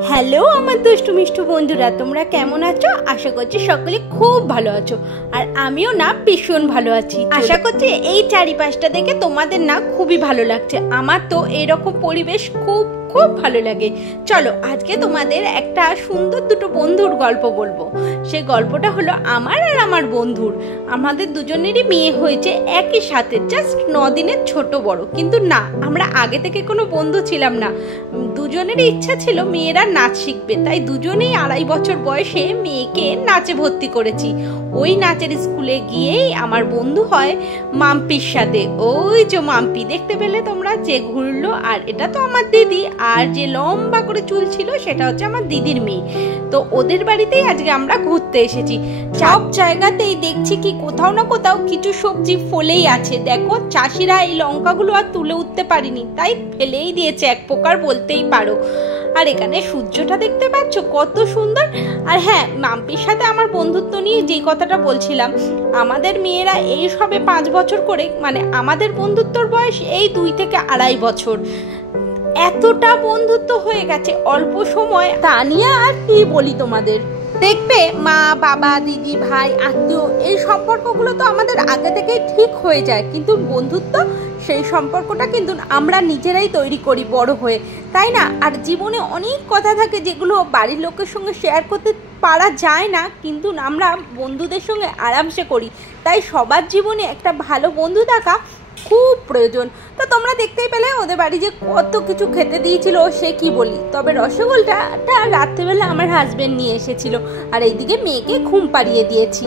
Hello আমার দুষ্টু মিষ্টু বন্ধুরা, তোমরা কেমন আছো? আশা করছি সকলে খুব ভালো আছো, আর আমিও না ভীষণ ভালো আছি। আশা করছি এই চারিপাশটা দেখে তোমাদের না খুবই ভালো লাগছে। আমার তো এরকম পরিবেশ খুব খুব ভালো লাগে। চলো আজকে তোমাদের একটা সুন্দর দুটো বন্ধুর গল্প বলবো। সেই গল্পটা হলো আমার আর আমার বন্ধুর। আমাদের দুজনেরই মেয়ে হয়েছে একই সাথে, জাস্ট 9 দিনের ছোট বড়। কিন্তু না, আমরা আগে থেকে কোনো বন্ধু ছিলাম না। দুজনেরই ইচ্ছা ছিল মেয়েরা নাচ শিখবে, তাই দুজনেই 2.5 বছর বয়সে মেয়েকে নাচে ভর্তি করেছি। ওই নাচের স্কুলে গিয়েই আমার বন্ধু হয় মাম্পির সাথে। ওই যে মাম্পি দেখতে পেলে তোমরা, যে ঘুরলো, আর এটা তো আমার দিদি, আর যে লম্বা করে চুল ছিল সেটা হচ্ছে আমার দিদির মেয়ে। তো ওদের বাড়িতেই আজকে আমরা ঘুরতে এসেছি। সব জায়গাতেই দেখছি কি কোথাও না কোথাও কিছু সবজি ফলেই আছে। দেখো, চাষিরা এই লঙ্কাগুলো আর তুলে উঠতে পারিনি, তাই ফেলেই দিয়েছে এক প্রকার বলতেই পারো। আর এখানে সূর্যটা দেখতে পাচ্ছ কত সুন্দর। আর হ্যাঁ, মাম্পির সাথে আমার বন্ধুত্ব নিয়ে যেই কথাটা বলছিলাম, আমাদের মেয়েরা এই সবে 5 বছর করে, মানে আমাদের বন্ধুত্বর বয়স এই 2 থেকে 2.5 বছর। এতটা বন্ধুত্ব হয়ে গেছে অল্প সময়, তা নিয়ে আর কি বলি তোমাদের। দেখবে মা বাবা দিদি ভাই আত্মীয়, এই সম্পর্কগুলো তো আমাদের আগে থেকেই ঠিক হয়ে যায়, কিন্তু বন্ধুত্ব সেই সম্পর্কটা কিন্তু আমরা নিজেরাই তৈরি করি বড় হয়ে, তাই না? আর জীবনে অনেক কথা থাকে যেগুলো বাড়ির লোকের সঙ্গে শেয়ার করতে পারা যায় না, কিন্তু আমরা বন্ধুদের সঙ্গে আরামসে করি। তাই সবার জীবনে একটা ভালো বন্ধু থাকা খুব প্রয়োজন। তো তোমরা দেখতেই পেলে ওদের বাড়ি যে কত কিছু খেতে দিয়েছিল, সে কি বলি। তবে রসগোল্লাটা রাত্রেবেলা আমার হাজবেন্ড নিয়ে এসেছিল, আর এইদিকে মেয়েকে ঘুম পাড়িয়ে দিয়েছি।